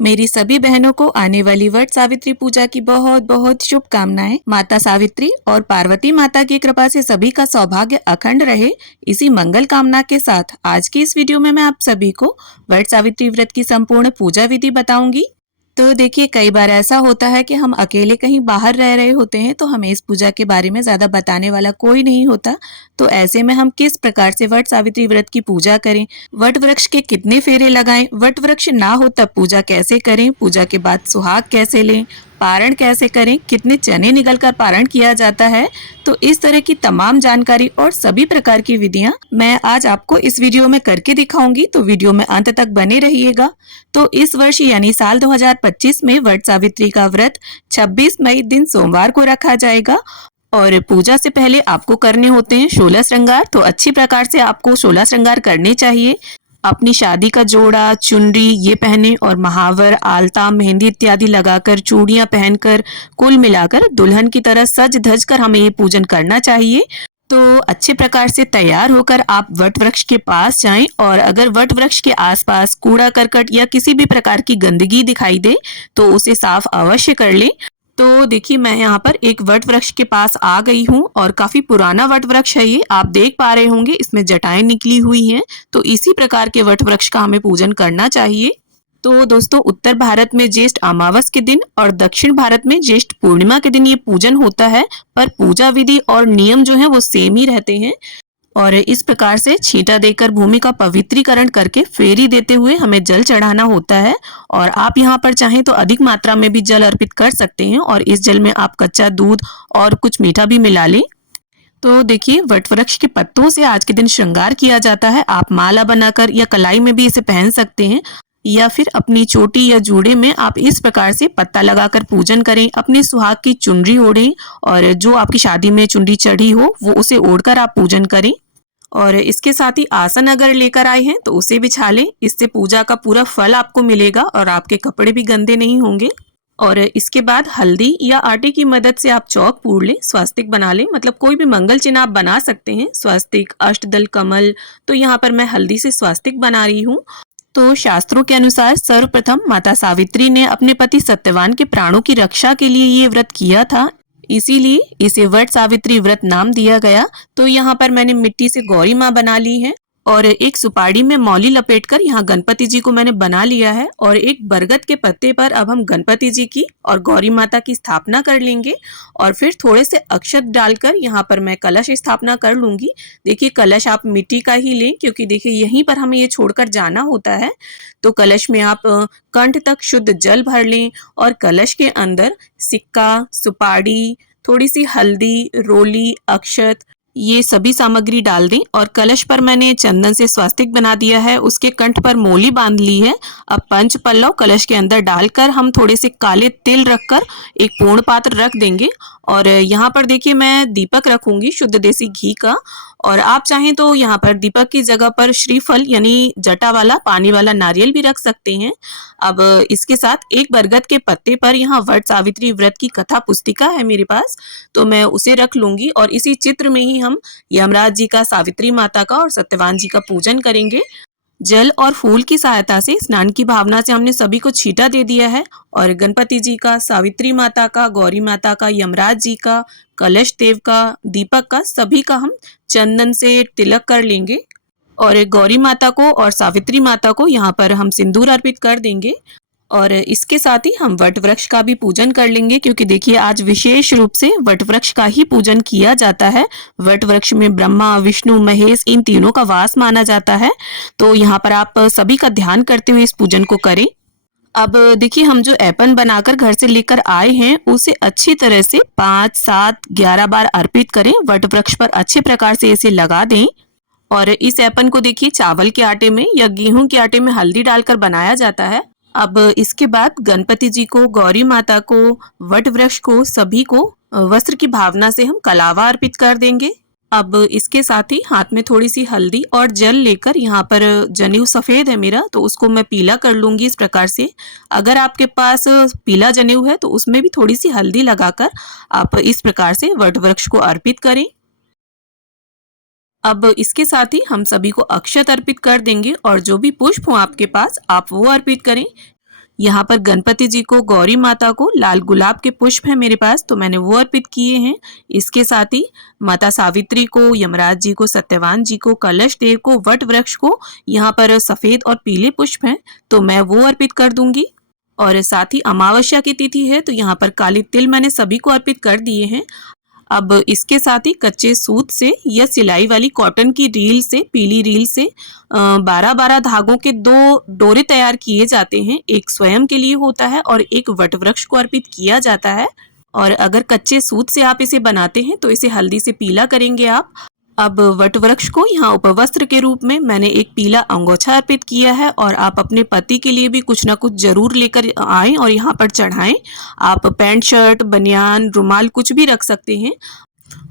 मेरी सभी बहनों को आने वाली वट सावित्री पूजा की बहुत बहुत शुभकामनाएं। माता सावित्री और पार्वती माता की कृपा से सभी का सौभाग्य अखंड रहे, इसी मंगल कामना के साथ आज की इस वीडियो में मैं आप सभी को वट सावित्री व्रत की संपूर्ण पूजा विधि बताऊंगी। तो देखिए, कई बार ऐसा होता है कि हम अकेले कहीं बाहर रह रहे होते हैं तो हमें इस पूजा के बारे में ज्यादा बताने वाला कोई नहीं होता। तो ऐसे में हम किस प्रकार से वट सावित्री व्रत की पूजा करें, वट वृक्ष के कितने फेरे लगाएं, वट वृक्ष ना हो तब पूजा कैसे करें, पूजा के बाद सुहाग कैसे लें, पारण कैसे करें, कितने चने निकलकर पारण किया जाता है। तो इस तरह की तमाम जानकारी और सभी प्रकार की विधियां मैं आज आपको इस वीडियो में करके दिखाऊंगी, तो वीडियो में अंत तक बने रहिएगा। तो इस वर्ष यानी साल 2025 में वट सावित्री का व्रत 26 मई दिन सोमवार को रखा जाएगा और पूजा से पहले आपको करने होते हैं 16 श्रृंगार। तो अच्छी प्रकार से आपको 16 श्रृंगार करने चाहिए। अपनी शादी का जोड़ा, चुनरी ये पहने और महावर, आलता, मेहंदी इत्यादि लगाकर, चूड़ियां पहनकर, कुल मिलाकर दुल्हन की तरह सज धज कर हमें ये पूजन करना चाहिए। तो अच्छे प्रकार से तैयार होकर आप वट वृक्ष के पास जाएं और अगर वट वृक्ष के आसपास कूड़ा करकट या किसी भी प्रकार की गंदगी दिखाई दे तो उसे साफ अवश्य कर लें। तो देखिए, मैं यहाँ पर एक वट वृक्ष के पास आ गई हूँ और काफी पुराना वट वृक्ष है ये, आप देख पा रहे होंगे इसमें जटाएं निकली हुई हैं। तो इसी प्रकार के वट वृक्ष का हमें पूजन करना चाहिए। तो दोस्तों, उत्तर भारत में ज्येष्ठ अमावस के दिन और दक्षिण भारत में ज्येष्ठ पूर्णिमा के दिन ये पूजन होता है, पर पूजा विधि और नियम जो है वो सेम ही रहते हैं। और इस प्रकार से छींटा देकर भूमि का पवित्रीकरण करके फेरी देते हुए हमें जल चढ़ाना होता है। और आप यहाँ पर चाहें तो अधिक मात्रा में भी जल अर्पित कर सकते हैं और इस जल में आप कच्चा दूध और कुछ मीठा भी मिला लें। तो देखिए, वट वृक्ष के पत्तों से आज के दिन श्रृंगार किया जाता है। आप माला बनाकर या कलाई में भी इसे पहन सकते हैं या फिर अपनी चोटी या जूड़े में आप इस प्रकार से पत्ता लगाकर पूजन करें। अपने सुहाग की चुनरी ओढ़ें और जो आपकी शादी में चुनरी चढ़ी हो वो उसे ओढ़कर आप पूजन करें। और इसके साथ ही आसन अगर लेकर आए हैं तो उसे बिछा लें, इससे पूजा का पूरा फल आपको मिलेगा और आपके कपड़े भी गंदे नहीं होंगे। और इसके बाद हल्दी या आटे की मदद से आप चौक पूर लें, स्वास्तिक बना लें, मतलब कोई भी मंगल चिन्ह आप बना सकते हैं, स्वास्तिक, अष्टदल, कमल। तो यहाँ पर मैं हल्दी से स्वास्तिक बना रही हूँ। तो शास्त्रों के अनुसार सर्वप्रथम माता सावित्री ने अपने पति सत्यवान के प्राणों की रक्षा के लिए ये व्रत किया था, इसीलिए इसे वट सावित्री व्रत नाम दिया गया। तो यहाँ पर मैंने मिट्टी से गौरी माँ बना ली है और एक सुपारी में मौली लपेटकर यहाँ गणपति जी को मैंने बना लिया है और एक बरगद के पत्ते पर अब हम गणपति जी की और गौरी माता की स्थापना कर लेंगे और फिर थोड़े से अक्षत डालकर यहाँ पर मैं कलश स्थापना कर लूंगी। देखिए, कलश आप मिट्टी का ही लें क्योंकि देखिए यहीं पर हमें ये छोड़कर जाना होता है। तो कलश में आप कंठ तक शुद्ध जल भर लें और कलश के अंदर सिक्का, सुपारी, थोड़ी सी हल्दी, रोली, अक्षत ये सभी सामग्री डाल दें और कलश पर मैंने चंदन से स्वास्तिक बना दिया है, उसके कंठ पर मोली बांध ली है। अब पंच पल्लव कलश के अंदर डालकर हम थोड़े से काले तिल रखकर एक पूर्ण पात्र रख देंगे और यहाँ पर देखिए मैं दीपक रखूंगी शुद्ध देसी घी का और आप चाहें तो यहाँ पर दीपक की जगह पर श्रीफल यानी जटा वाला पानी वाला नारियल भी रख सकते हैं। अब इसके साथ एक बरगद के पत्ते पर यहाँ वट सावित्री व्रत की कथा पुस्तिका है मेरे पास, तो मैं उसे रख लूंगी और इसी चित्र में ही हम यमराज जी का, सावित्री माता का और सत्यवान जी का पूजन करेंगे। जल और फूल की सहायता से स्नान की भावना से हमने सभी को छींटा दे दिया है और गणपति जी का, सावित्री माता का, गौरी माता का, यमराज जी का, कलश देव का, दीपक का, सभी का हम चंदन से तिलक कर लेंगे और गौरी माता को और सावित्री माता को यहाँ पर हम सिंदूर अर्पित कर देंगे। और इसके साथ ही हम वट वृक्ष का भी पूजन कर लेंगे क्योंकि देखिए आज विशेष रूप से वट वृक्ष का ही पूजन किया जाता है। वट वृक्ष में ब्रह्मा, विष्णु, महेश इन तीनों का वास माना जाता है। तो यहाँ पर आप सभी का ध्यान करते हुए इस पूजन को करें। अब देखिए, हम जो ऐपन बनाकर घर से लेकर आए हैं उसे अच्छी तरह से 5, 7, 11 बार अर्पित करें, वट वृक्ष पर अच्छे प्रकार से इसे लगा दें। और इस ऐपन को देखिए चावल के आटे में या गेहूं के आटे में हल्दी डालकर बनाया जाता है। अब इसके बाद गणपति जी को, गौरी माता को, वट वृक्ष को, सभी को वस्त्र की भावना से हम कलावा अर्पित कर देंगे। अब इसके साथ ही हाथ में थोड़ी सी हल्दी और जल लेकर, यहाँ पर जनेऊ सफेद है मेरा तो उसको मैं पीला कर लूंगी इस प्रकार से। अगर आपके पास पीला जनेऊ है तो उसमें भी थोड़ी सी हल्दी लगाकर आप इस प्रकार से वट वृक्ष को अर्पित करें। अब इसके साथ ही हम सभी को अक्षत अर्पित कर देंगे और जो भी पुष्प हो आपके पास आप वो अर्पित करें। यहाँ पर गणपति जी को, गौरी माता को लाल गुलाब के पुष्प हैं मेरे पास, तो मैंने वो अर्पित किए हैं। इसके साथ ही माता सावित्री को, यमराज जी को, सत्यवान जी को, कलश देव को, वट वृक्ष को, यहाँ पर सफेद और पीले पुष्प हैं तो मैं वो अर्पित कर दूंगी। और साथ ही अमावस्या की तिथि है तो यहाँ पर काले तिल मैंने सभी को अर्पित कर दिए हैं। अब इसके साथ ही कच्चे सूत से या सिलाई वाली कॉटन की रील से, पीली रील से 12-12 धागों के 2 डोरे तैयार किए जाते हैं। एक स्वयं के लिए होता है और एक वटवृक्ष को अर्पित किया जाता है। और अगर कच्चे सूत से आप इसे बनाते हैं तो इसे हल्दी से पीला करेंगे आप। अब वटवृक्ष को यहाँ उपवस्त्र के रूप में मैंने एक पीला अंगोछा अर्पित किया है और आप अपने पति के लिए भी कुछ ना कुछ जरूर लेकर आएं और यहाँ पर चढ़ाएं। आप पैंट, शर्ट, बनियान, रुमाल कुछ भी रख सकते हैं।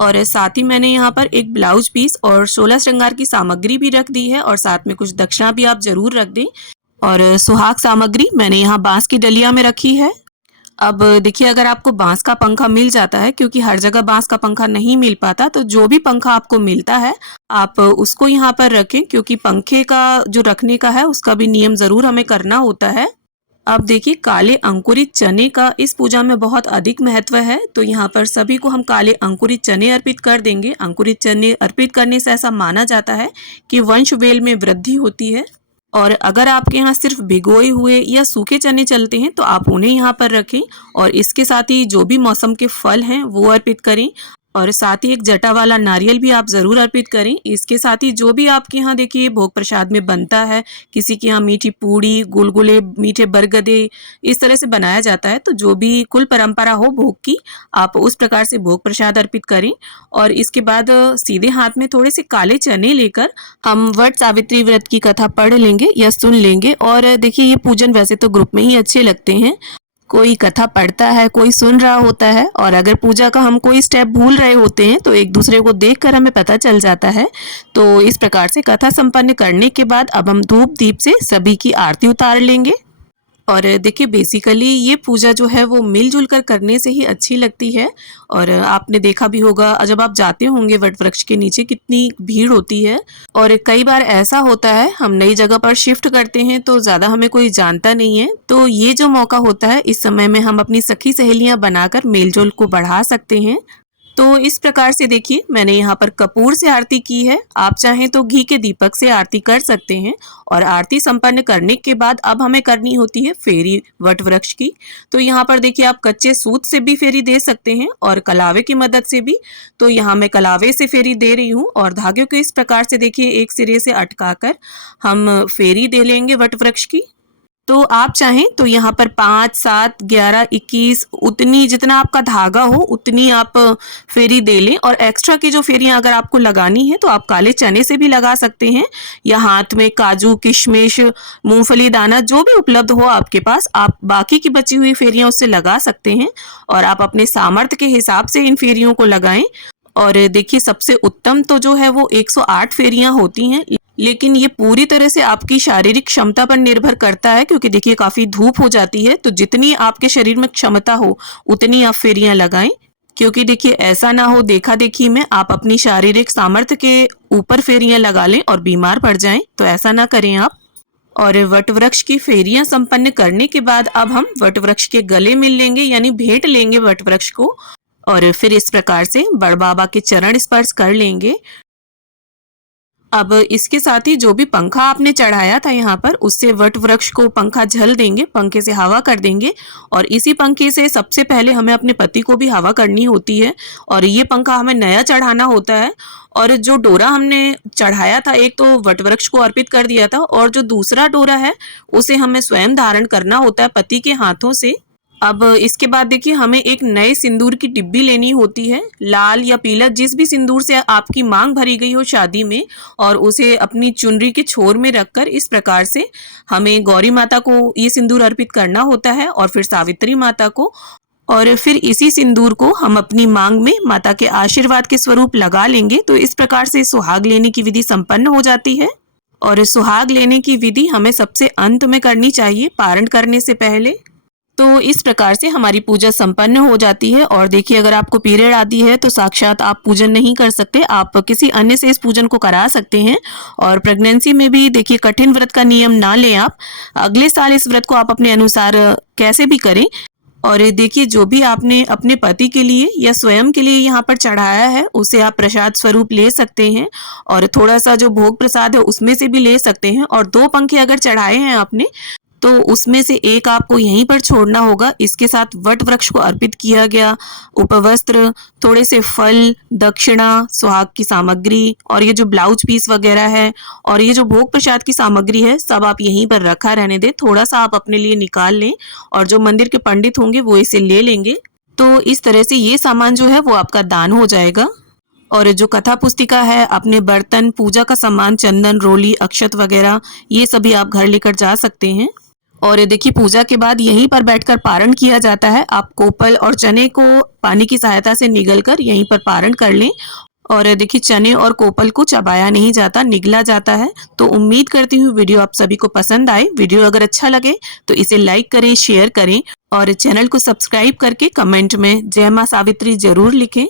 और साथ ही मैंने यहाँ पर एक ब्लाउज पीस और 16 श्रृंगार की सामग्री भी रख दी है और साथ में कुछ दक्षिणा भी आप जरूर रख दें। और सुहाग सामग्री मैंने यहाँ बांस की डलिया में रखी है। अब देखिए, अगर आपको बांस का पंखा मिल जाता है, क्योंकि हर जगह बांस का पंखा नहीं मिल पाता, तो जो भी पंखा आपको मिलता है आप उसको यहाँ पर रखें, क्योंकि पंखे का जो रखने का है उसका भी नियम जरूर हमें करना होता है। अब देखिए, काले अंकुरित चने का इस पूजा में बहुत अधिक महत्व है, तो यहाँ पर सभी को हम काले अंकुरित चने अर्पित कर देंगे। अंकुरित चने अर्पित करने से ऐसा माना जाता है कि वंश वेल में वृद्धि होती है। और अगर आपके यहाँ सिर्फ भिगोए हुए या सूखे चने चलते हैं तो आप उन्हें यहाँ पर रखें। और इसके साथ ही जो भी मौसम के फल हैं वो अर्पित करें और साथ ही एक जटा वाला नारियल भी आप ज़रूर अर्पित करें। इसके साथ ही जो भी आपके यहाँ देखिए भोग प्रसाद में बनता है, किसी के यहाँ मीठी पूड़ी, गुलगुले, मीठे बरगदे, इस तरह से बनाया जाता है, तो जो भी कुल परंपरा हो भोग की, आप उस प्रकार से भोग प्रसाद अर्पित करें। और इसके बाद सीधे हाथ में थोड़े से काले चने लेकर हम वट सावित्री व्रत की कथा पढ़ लेंगे या सुन लेंगे। और देखिए, ये पूजन वैसे तो ग्रुप में ही अच्छे लगते हैं, कोई कथा पढ़ता है, कोई सुन रहा होता है, और अगर पूजा का हम कोई स्टेप भूल रहे होते हैं तो एक दूसरे को देखकर हमें पता चल जाता है। तो इस प्रकार से कथा संपन्न करने के बाद अब हम धूप दीप से सभी की आरती उतार लेंगे। और देखिए, बेसिकली ये पूजा जो है वो मिलजुल कर करने से ही अच्छी लगती है। और आपने देखा भी होगा, जब आप जाते होंगे वट वृक्ष के नीचे कितनी भीड़ होती है। और कई बार ऐसा होता है, हम नई जगह पर शिफ्ट करते हैं तो ज़्यादा हमें कोई जानता नहीं है, तो ये जो मौका होता है इस समय में हम अपनी सखी सहेलियाँ बनाकर मेलजोल को बढ़ा सकते हैं। तो इस प्रकार से देखिए, मैंने यहाँ पर कपूर से आरती की है, आप चाहें तो घी के दीपक से आरती कर सकते हैं। और आरती संपन्न करने के बाद अब हमें करनी होती है फेरी वट वृक्ष की। तो यहाँ पर देखिए, आप कच्चे सूत से भी फेरी दे सकते हैं और कलावे की मदद से भी। तो यहाँ मैं कलावे से फेरी दे रही हूँ और धागे को इस प्रकार से देखिए एक सिरे से अटकाकर हम फेरी दे लेंगे वट वृक्ष की। तो आप चाहें तो यहाँ पर 5, 7, 11, 21 उतनी जितना आपका धागा हो उतनी आप फेरी दे लें। और एक्स्ट्रा की जो फेरियां अगर आपको लगानी है तो आप काले चने से भी लगा सकते हैं, या हाथ में काजू, किशमिश, मूंगफली दाना जो भी उपलब्ध हो आपके पास, आप बाकी की बची हुई फेरियां उससे लगा सकते हैं। और आप अपने सामर्थ्य के हिसाब से इन फेरियों को लगाएं। और देखिए, सबसे उत्तम तो जो है वो 108 फेरियां होती हैं, लेकिन ये पूरी तरह से आपकी शारीरिक क्षमता पर निर्भर करता है, क्योंकि देखिए काफ़ी धूप हो जाती है, तो जितनी आपके शरीर में क्षमता हो उतनी आप फेरियां लगाएं। क्योंकि देखिए, ऐसा ना हो देखा देखी में आप अपनी शारीरिक सामर्थ्य के ऊपर फेरियां लगा लें और बीमार पड़ जाएं, तो ऐसा ना करें आप। और वट वृक्ष की फेरियां संपन्न करने के बाद अब हम वट वृक्ष के गले मिल लेंगे, यानी भेंट लेंगे वट वृक्ष को। और फिर इस प्रकार से बड़ बाबा के चरण स्पर्श कर लेंगे। अब इसके साथ ही जो भी पंखा आपने चढ़ाया था यहाँ पर, उससे वट वृक्ष को पंखा झल देंगे, पंखे से हवा कर देंगे। और इसी पंखे से सबसे पहले हमें अपने पति को भी हवा करनी होती है। और ये पंखा हमें नया चढ़ाना होता है। और जो डोरा हमने चढ़ाया था, एक तो वट वृक्ष को अर्पित कर दिया था, और जो दूसरा डोरा है उसे हमें स्वयं धारण करना होता है पति के हाथों से। अब इसके बाद देखिए, हमें एक नए सिंदूर की डिब्बी लेनी होती है, लाल या पीला, जिस भी सिंदूर से आपकी मांग भरी गई हो शादी में, और उसे अपनी चुनरी के छोर में रखकर इस प्रकार से हमें गौरी माता को ये सिंदूर अर्पित करना होता है और फिर सावित्री माता को। और फिर इसी सिंदूर को हम अपनी मांग में माता के आशीर्वाद के स्वरूप लगा लेंगे। तो इस प्रकार से सुहाग लेने की विधि संपन्न हो जाती है। और सुहाग लेने की विधि हमें सबसे अंत में करनी चाहिए, पारण करने से पहले। तो इस प्रकार से हमारी पूजा संपन्न हो जाती है। और देखिए, अगर आपको पीरियड आती है तो साक्षात आप पूजन नहीं कर सकते, आप किसी अन्य से इस पूजन को करा सकते हैं। और प्रेगनेंसी में भी देखिए, कठिन व्रत का नियम ना लें आप, अगले साल इस व्रत को आप अपने अनुसार कैसे भी करें। और देखिए, जो भी आपने अपने पति के लिए या स्वयं के लिए यहाँ पर चढ़ाया है उसे आप प्रसाद स्वरूप ले सकते हैं। और थोड़ा सा जो भोग प्रसाद है उसमें से भी ले सकते हैं। और 2 पंखे अगर चढ़ाए हैं आपने तो उसमें से एक आपको यहीं पर छोड़ना होगा। इसके साथ वट वृक्ष को अर्पित किया गया उपवस्त्र, थोड़े से फल, दक्षिणा, सुहाग की सामग्री और ये जो ब्लाउज पीस वगैरह है और ये जो भोग प्रसाद की सामग्री है, सब आप यहीं पर रखा रहने दें। थोड़ा सा आप अपने लिए निकाल लें और जो मंदिर के पंडित होंगे वो इसे ले लेंगे। तो इस तरह से ये सामान जो है वो आपका दान हो जाएगा। और जो कथा पुस्तिका है, अपने बर्तन, पूजा का सामान, चंदन, रोली, अक्षत वगैरह, ये सभी आप घर लेकर जा सकते हैं। और देखिए, पूजा के बाद यहीं पर बैठकर पारण किया जाता है। आप कोपल और चने को पानी की सहायता से निगलकर यहीं पर पारण कर लें। और देखिए, चने और कोपल को चबाया नहीं जाता, निगला जाता है। तो उम्मीद करती हूँ वीडियो आप सभी को पसंद आए। वीडियो अगर अच्छा लगे तो इसे लाइक करें, शेयर करें और चैनल को सब्सक्राइब करके कमेंट में जय मां सावित्री जरूर लिखें।